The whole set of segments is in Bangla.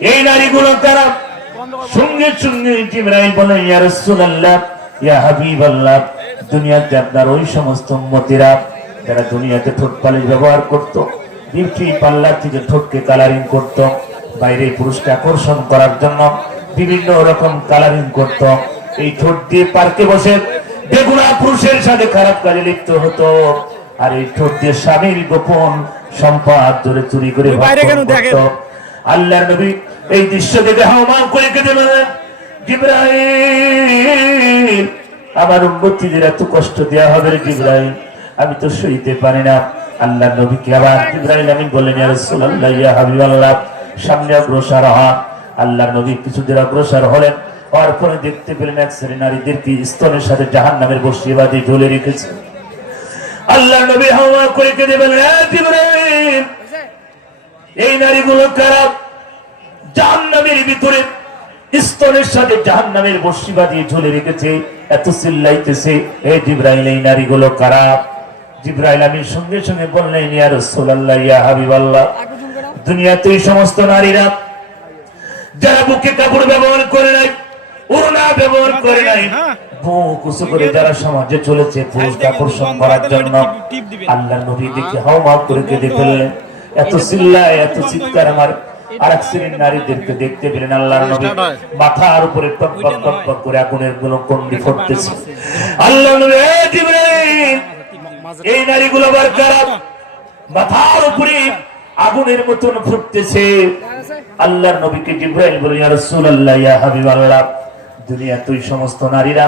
এই নারীগুলো তারা সঙ্গে সঙ্গে জিবরাইল বলে ইয়া রাসূলুল্লাহ ইয়া হাবিবাল্লাহ দুনিয়াতে আপনার ওই সমস্ত উম্মতিরা যারা দুনিয়াতে ঠোঁট পালিশ ব্যবহার করত বিউটি থেকে ঠোঁটকে কালারিং করত বাইরে পুরুষকে আকর্ষণ করার জন্য বিভিন্ন রকম কালারিং করত এই ঠোঁট দিয়ে পার্কে বসে বেগুনা পুরুষের সাথে খারাপ কাজে লিপ্ত হতো আর এই ঠোঁট দিয়ে স্বামীর গোপন সম্পদ ধরে চুরি করে বাইরে কেন। আল্লাহর নবী এই দৃশ্য দেখে হাওমা করে কেঁদে বলেন জিব্রাইল, আমার উম্মতিদের এত কষ্ট দেওয়া হবে রে জিব্রাইল, আমি তো সইতে পারি না। আল্লাহ নবীকে আবার জিব্রাইল আমি বললেন, ইয়া রাসূলুল্লাহ, ইয়া হাবিবাল্লাহ, সামনে অগ্রসর হন আল্লাহ নবী কিছুদের অগ্রসর হলেন, হওয়ার পরে দেখতে পেলেন এক শ্রেণি নারীদেরকে স্তনের সাথে জাহান্নামের বসিয়ে বাদী ঝুলে রেখেছে। আল্লাহ নবী হাওয়া করে কেঁদে বললেন "এ জিবরাইল এই নারীগুলো কারা? জাহান্নামের ভিতরে স্তনের সাথে জাহান্নামের বসিবা দিয়ে ঝুলে রেখেছে, এত চিল্লাইতেছে। হে জিব্রাইল, এই নারীগুলো কারা? জিব্রাইল আমি সঙ্গে সঙ্গে বললেন, ইয়া রাসূলুল্লাহ, ইয়া হাবিবাল্লাহ, দুনিয়াতে এই সমস্ত নারীরা যারা বুকে কাপড় ব্যবহার করে নাই, ওড়না ব্যবহার করে নাই যারা সমাজে চলেছে আল্লাহ নবী দেখে হাও মাও করে কেঁদে ফেললেন। এত চিল্লায় এত চিৎকার আমার আর এক শ্রেণির নারীদেরকে দেখতে পেলেন আল্লাহ নবী। মাথার উপরে টক টক টক টক করে আগুনেরগুলো কন্ডি ফুটতেছে। আল্লাহ নবী "এ জিবরাইল, এই নারীগুলো আবার কারা? মাথার উপরে আগুনের মতন ফুটতেছে। আল্লাহর নবীকে জিব্রাইল বলে ইয়া রাসূলুল্লাহ ইয়া হাবিবাল্লাহ দুনিয়া তুই সমস্ত নারীরা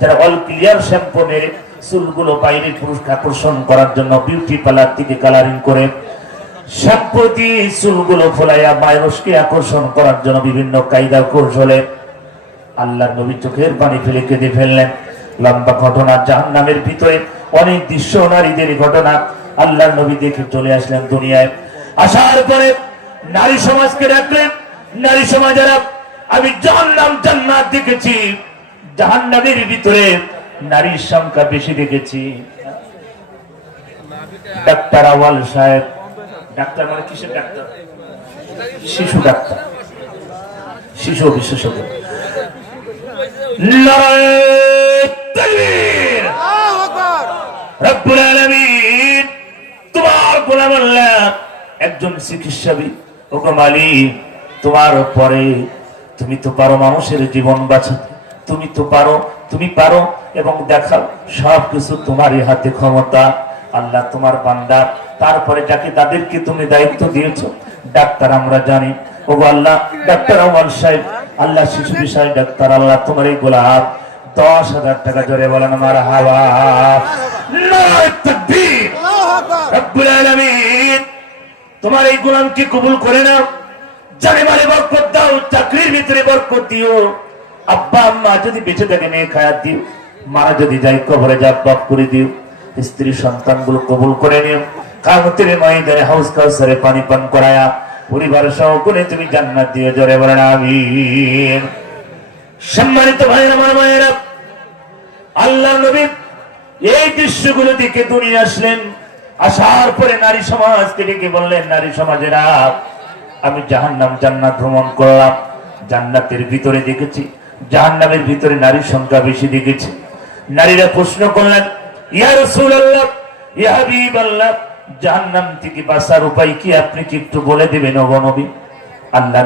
যারা অল ক্লিয়ার শ্যাম্পু মেরে চুলগুলো বাইরে পুরুষকে আকর্ষণ করার জন্য বিউটি পার্লার থেকে কালারিং করে দিয়ে চুলগুলো ফোলাইয়া মানুষকে আকর্ষণ করার জন্য বিভিন্ন কায়দা কৌশলে আল্লাহর নবী চোখের পানি ফেলে কেঁদে ফেললেন। লম্বা ঘটনা জাহান্নামের ভিতরে অনেক দৃশ্য নারীদের ঘটনা আল্লাহর নবী দেখে চলে আসলেন দুনিয়ায়। আসার পরে নারী সমাজকে ডাকলেন, নারী সমাজেরা আমি জাহান্নাম, জান্নাত দেখেছি। জাহান্নামের ভিতরে নারীর সংখ্যা বেশি দেখেছি। ডাক্তার আওয়াল সাহেব ডাক্তার মানে কিসের ডাক্তার? শিশু ডাক্তার। শিশু বিশেষজ্ঞ। তোমার একজন চিকিৎসাবিদ। হুকুম আলী তোমার পরে তুমি তো পারো মানুষের জীবন বাঁচাতে। তুমি তো পারো তুমি পারো এবং দেখাও সব কিছু তোমারই হাতে ক্ষমতা। আল্লাহ তোমার বান্দা। তারপরে যাকে তাদেরকে তুমি দায়িত্ব দিয়েছ, ডাক্তার আমরা জানি। ও আল্লাহ, ডাক্তার আওয়াল সাহেব, আল্লাহ শিশু বিষয় ডাক্তার, আল্লাহ তোমার এই গোলাপ দশ হাজার টাকা জোরে বলেন আমার হাওয়া। তোমার এই গোলামকে কবুল করে নাও। জানে মারে বরকত দাও, চাকরির ভিতরে বরকত দিও। আব্বা, আম্মা যদি বেঁচে থাকে নিয়ে খায়াত দিও। মারা যদি যাই কবরে যা বাপ করে দিও। স্ত্রী সন্তানগুলো কবুল করে নিও। কামতের ময়দানে হাউস কাউসারে পানি পান করায়া পরিবার সকলে তুমি জান্নাত দিয়ে জোরে বলেন, আমিন। সম্মানিত ভাইয়ের, আমার মায়েরা আল্লাহ নবী এই দৃশ্যগুলো দেখে দুনিয়া আসলেন। আসার পরে নারী সমাজকে ডেকে বললেন, নারী সমাজেরা, আমি জাহান্নাম জান্নাত ভ্রমণ করলাম। জান্নাতের ভিতরে দেখেছি, জাহান্নামের ভিতরে নারীর সংখ্যা বেশি দেখেছি। নারীরা প্রশ্ন করলেন জাহান্নাম থেকে উপায় কি? আপনি কি একটু বলে দেবেন নবী? আল্লাহ